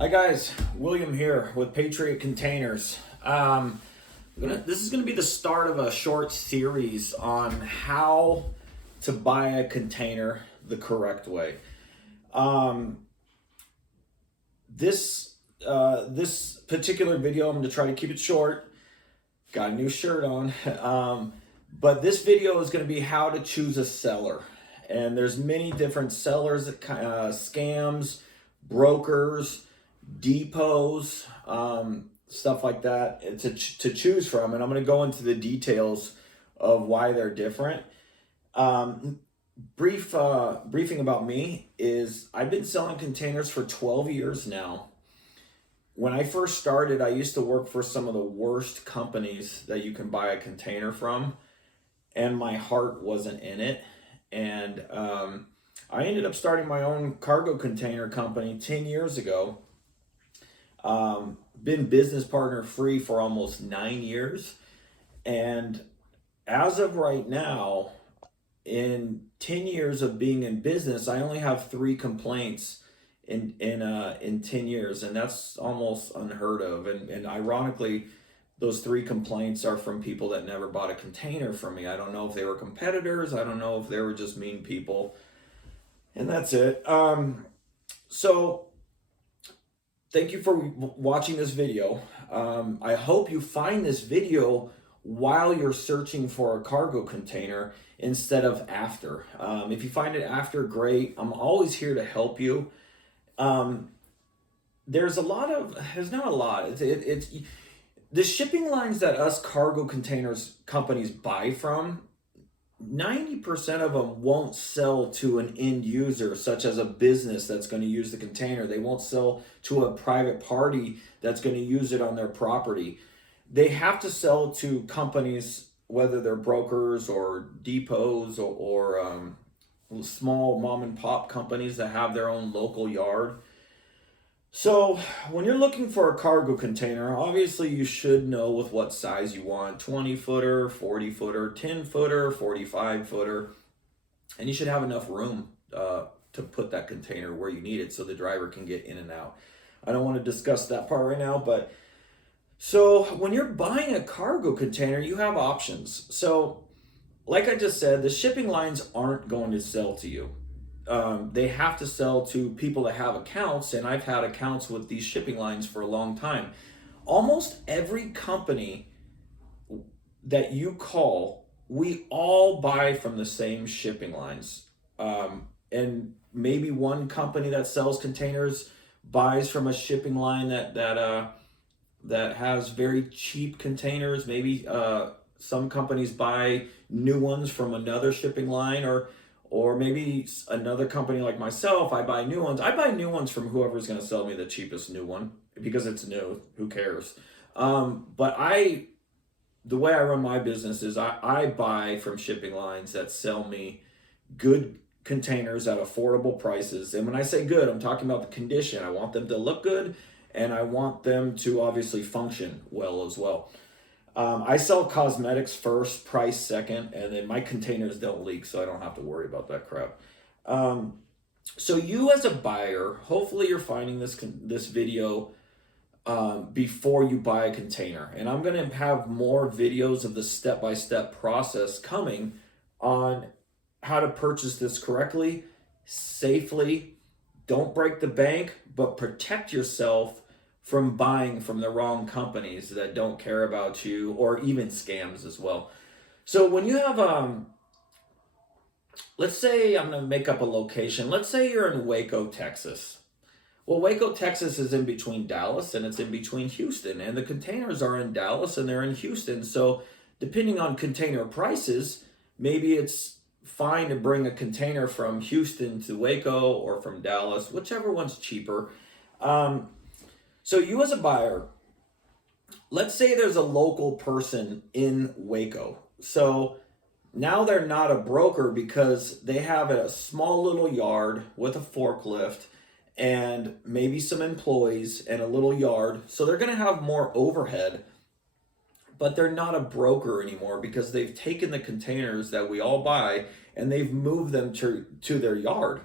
Hi guys, William here with Patriot Containers. This is going to be the start of a short series on how to buy a container the correct way. Um, this particular video, I'm going to try to keep it short. Got a new shirt on, but this video is going to be how to choose a seller. And there's many different sellers, scams, brokers, depots, stuff like that to choose from, and I'm going to go into the details of why they're different. Briefing about me is I've been selling containers for 12 years now. When I first started, I used to work for some of the worst companies that you can buy a container from, and my heart wasn't in it. And I ended up starting my own cargo container company 10 years ago. Been business partner free for almost 9 years. And as of right now, in 10 years of being in business, I only have 3 complaints in 10 years, and that's almost unheard of. And ironically, those 3 complaints are from people that never bought a container from me. I don't know if they were competitors. I don't know if they were just mean people. And that's it. So thank you for watching this video. I hope you find this video while you're searching for a cargo container instead of after. If you find it after, great. I'm always here to help you. There's not a lot. It's the shipping lines that us cargo containers companies buy from, 90% of them won't sell to an end user, such as a business that's going to use the container. They won't sell to a private party that's going to use it on their property. They have to sell to companies, whether they're brokers or depots or small mom and pop companies that have their own local yard. So when you're looking for a cargo container, obviously you should know with what size you want: 20 footer, 40 footer, 10 footer, 45 footer, and you should have enough room to put that container where you need it so the driver can get in and out. I don't want to discuss that part right now, but so when you're buying a cargo container, you have options. So like I just said, the shipping lines aren't going to sell to you. They have to sell to people that have accounts, and I've had accounts with these shipping lines for a long time. Almost every company that you call, we all buy from the same shipping lines. And maybe one company that sells containers buys from a shipping line that has very cheap containers. Maybe some companies buy new ones from another shipping line, or maybe another company like myself, I buy new ones. I buy new ones from whoever's going to sell me the cheapest new one because it's new. Who cares? But the way I run my business is I buy from shipping lines that sell me good containers at affordable prices. And when I say good, I'm talking about the condition. I want them to look good, and I want them to obviously function well as well. I sell cosmetics first, price second, and then my containers don't leak, so I don't have to worry about that crap. So you as a buyer, hopefully you're finding this video before you buy a container. And I'm going to have more videos of the step-by-step process coming on how to purchase this correctly, safely. Don't break the bank, but protect yourself from buying from the wrong companies that don't care about you, or even scams as well. So when you have, let's say I'm going to make up a location. Let's say you're in Waco, Texas. Well, Waco, Texas is in between Dallas and it's in between Houston, and the containers are in Dallas and they're in Houston. So depending on container prices, maybe it's fine to bring a container from Houston to Waco or from Dallas, whichever one's cheaper. So you as a buyer, let's say there's a local person in Waco. So now they're not a broker because they have a small little yard with a forklift and maybe some employees and a little yard. So they're going to have more overhead, but they're not a broker anymore because they've taken the containers that we all buy and they've moved them to their yard.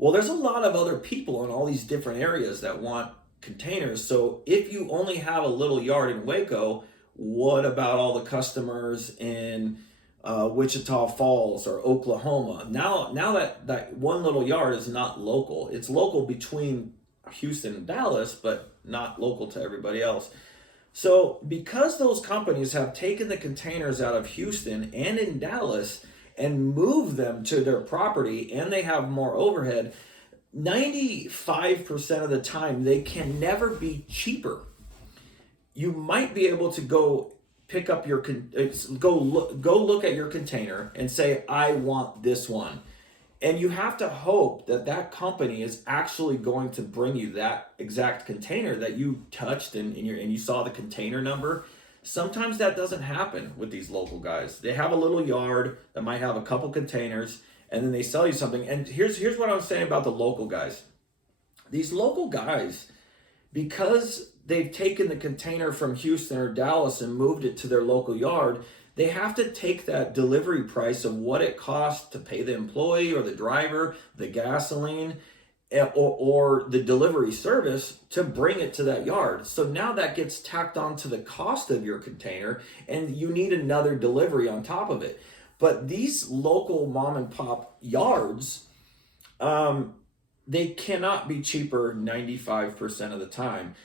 Well, there's a lot of other people in all these different areas that want containers. So if you only have a little yard in Waco, what about all the customers in Wichita Falls or Oklahoma? Now that one little yard is not local. It's local between Houston and Dallas, but not local to everybody else. So because those companies have taken the containers out of Houston and in Dallas and moved them to their property, and they have more overhead, 95% of the time they can never be cheaper. You might be able to go pick up your go look at your container and say, I want this one. And you have to hope that that company is actually going to bring you that exact container that you touched and you saw the container number. Sometimes that doesn't happen with these local guys. They have a little yard that might have a couple containers, and then they sell you something. And here's what I'm saying about the local guys. These local guys, because they've taken the container from Houston or Dallas and moved it to their local yard, they have to take that delivery price of what it costs to pay the employee or the driver, the gasoline, or the delivery service to bring it to that yard. So now that gets tacked on to the cost of your container, and you need another delivery on top of it. But these local mom and pop yards, they cannot be cheaper 95% of the time.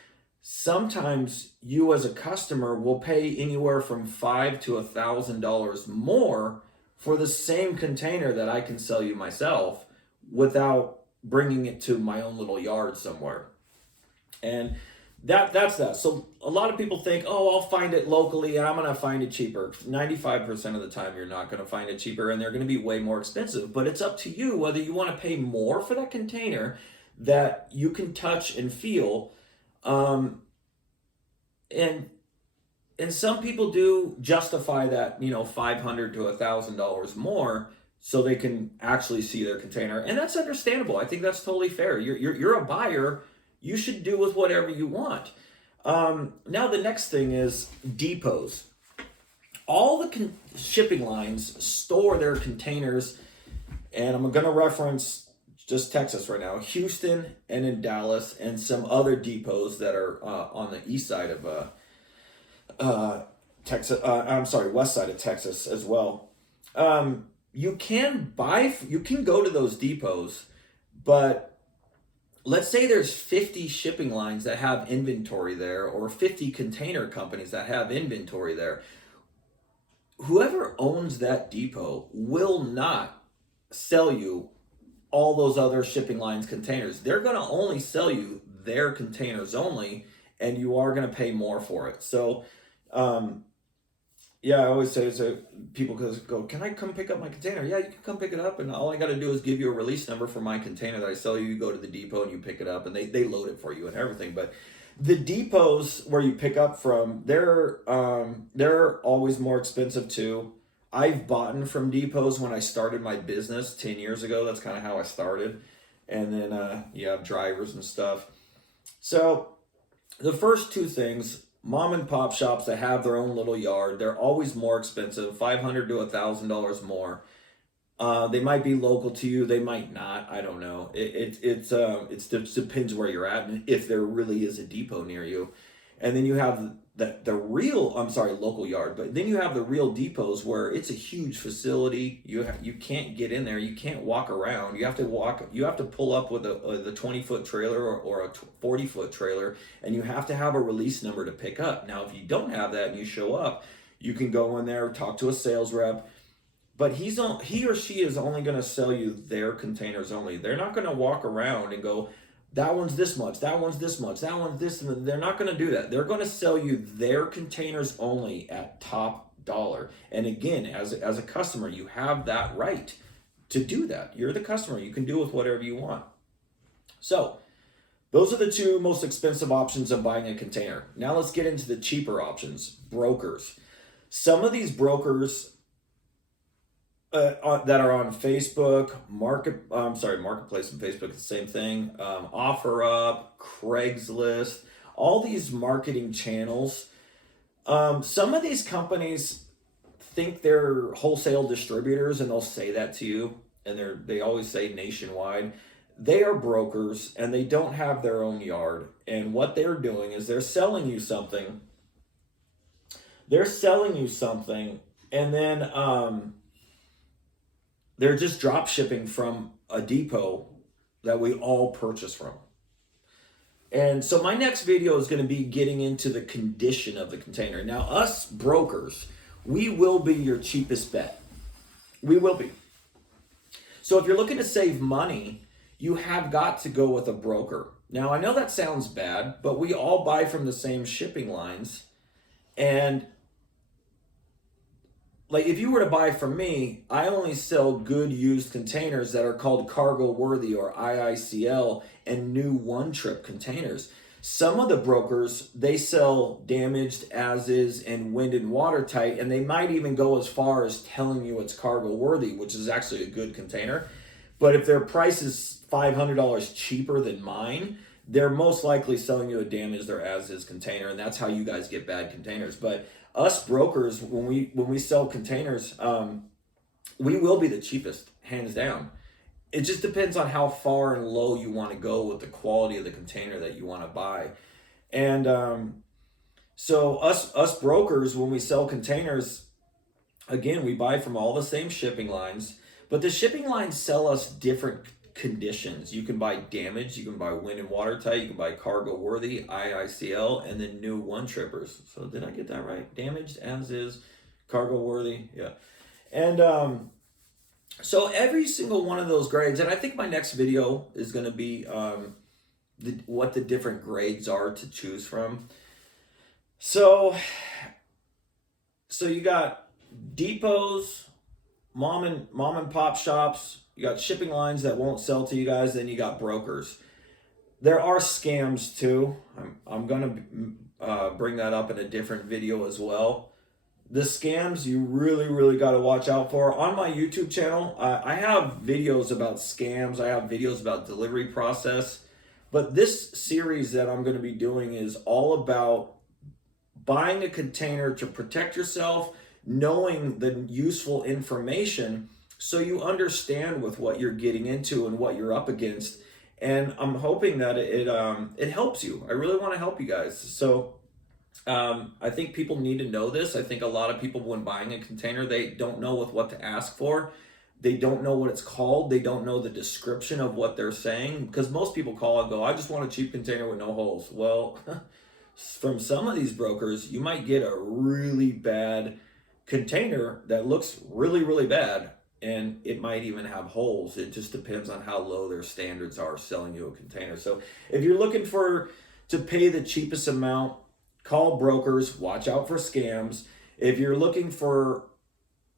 Sometimes you as a customer will pay anywhere from $500 to $1,000 more for the same container that I can sell you myself without bringing it to my own little yard somewhere. And that's that. So a lot of people think, oh, I'll find it locally and I'm going to find it cheaper. 95% of the time you're not going to find it cheaper, and they're going to be way more expensive. But it's up to you whether you want to pay more for that container that you can touch and feel. And some people do justify that, $500 to $1,000 more so they can actually see their container, and that's understandable. I think that's totally fair. You're a buyer. You should do with whatever you want. Now the next thing is depots. All the shipping lines store their containers, and I'm going to reference just Texas right now, Houston and in Dallas, and some other depots that are on the east side of Texas. West side of Texas as well. You can go to those depots, but let's say there's 50 shipping lines that have inventory there, or 50 container companies that have inventory there. Whoever owns that depot will not sell you all those other shipping lines containers. They're going to only sell you their containers only, and you are going to pay more for it. So, I always say, people go, can I come pick up my container? Yeah, you can come pick it up, and all I got to do is give you a release number for my container that I sell you. You go to the depot and you pick it up, and they load it for you and everything. But the depots where you pick up from, they're always more expensive too. I've bought from depots when I started my business 10 years ago. That's kind of how I started. And then you have drivers and stuff. So the first two things, mom and pop shops that have their own little yard, they're always more expensive, $500 to $1,000 more. They might be local to you, they might not. I don't know. It depends where you're at and if there really is a depot near you. And then you have local yard, but then you have the real depots where it's a huge facility. You can't get in there. You can't walk around. You have to pull up with the 20-foot trailer or a 40-foot trailer, and you have to have a release number to pick up. Now, if you don't have that and you show up, you can go in there, talk to a sales rep, but he or she is only going to sell you their containers only. They're not going to walk around and go, that one's this much, that one's this much, that one's this, and they're not going to do that. They're going to sell you their containers only at top dollar. And again, as a customer, you have that right to do that. You're the customer. You can do with whatever you want. So those are the two most expensive options of buying a container. Now let's get into the cheaper options, brokers. Some of these brokers that are on Facebook, Marketplace and Facebook, the same thing. OfferUp, Craigslist, all these marketing channels. Some of these companies think they're wholesale distributors, and they'll say that to you, and they always say nationwide. they are brokers and they don't have their own yard. And what they're doing is they're selling you something. And then they're just drop shipping from a depot that we all purchase from. And so my next video is going to be getting into the condition of the container. Now, us brokers, we will be your cheapest bet. We will be. So if you're looking to save money, you have got to go with a broker. Now, I know that sounds bad, but we all buy from the same shipping lines. And like if you were to buy from me, I only sell good used containers that are called cargo worthy or IICL and new one trip containers. Some of the brokers, they sell damaged as is and wind and watertight, and they might even go as far as telling you it's cargo worthy, which is actually a good container. But if their price is $500 cheaper than mine, they're most likely selling you a damaged or as is container, and that's how you guys get bad containers. But us brokers, when we sell containers, we will be the cheapest, hands down. It just depends on how far and low you want to go with the quality of the container that you want to buy. And so us brokers, when we sell containers, again, we buy from all the same shipping lines, but the shipping lines sell us different conditions. You can buy damaged, you can buy wind and watertight, you can buy cargo worthy, IICL, and then new one trippers. So did I get that right? Damaged, as is, cargo worthy, yeah. And so every single one of those grades, and I think my next video is going to be what the different grades are to choose from. So you got depots, mom and pop shops, you got shipping lines that won't sell to you guys, then you got brokers. There are scams too. I'm going to bring that up in a different video as well. The scams you really got to watch out for. On my YouTube channel, I have videos about scams. I have videos about delivery process. But this series that I'm going to be doing is all about buying a container to protect yourself, knowing the useful information so you understand with what you're getting into and what you're up against. And I'm hoping that it helps you. I really want to help you guys. So I think people need to know this. I think a lot of people, when buying a container, they don't know what to ask for. They don't know what it's called. They don't know the description of what they're saying, because most people call and go, I just want a cheap container with no holes. Well, from some of these brokers, you might get a really bad container that looks really bad, and it might even have holes. It just depends on how low their standards are selling you a container. So if you're looking to pay the cheapest amount, call brokers, watch out for scams. If you're looking for,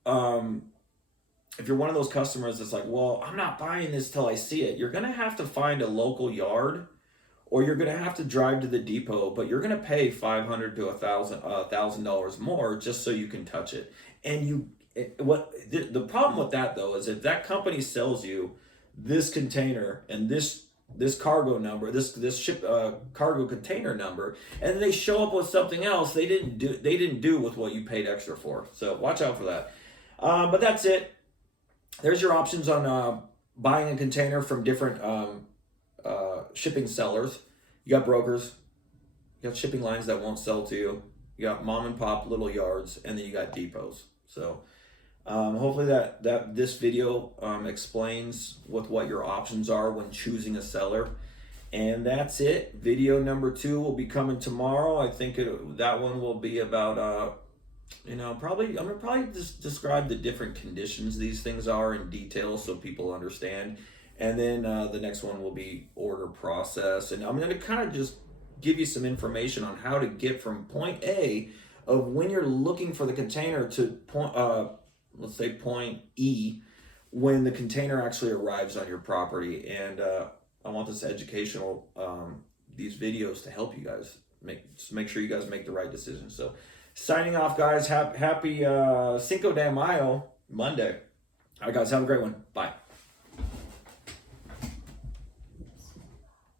if you're one of those customers that's like, well, I'm not buying this till I see it, you're going to have to find a local yard, or you're going to have to drive to the depot, but you're going to pay $500 to $1,000 more just so you can touch it. And the problem with that though is if that company sells you this container and this cargo number, this ship cargo container number, and they show up with something else, they didn't do with what you paid extra for. So watch out for that. But that's it. There's your options on buying a container from different shipping sellers. You got brokers, you got shipping lines that won't sell to you, you got mom and pop little yards, and then you got depots. So hopefully that this video explains what your options are when choosing a seller. And that's it. Video number 2 will be coming tomorrow. I think that one will be about I'm gonna probably just describe the different conditions these things are in detail so people understand. And then the next one will be order process, and I'm gonna kind of just give you some information on how to get from point A of when you're looking for the container to point let's say point E when the container actually arrives on your property. And I want this educational these videos to help you guys make sure you guys make the right decision. So signing off, guys. Happy Cinco de Mayo, Monday. All right, guys, have a great one. Bye.